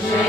shame.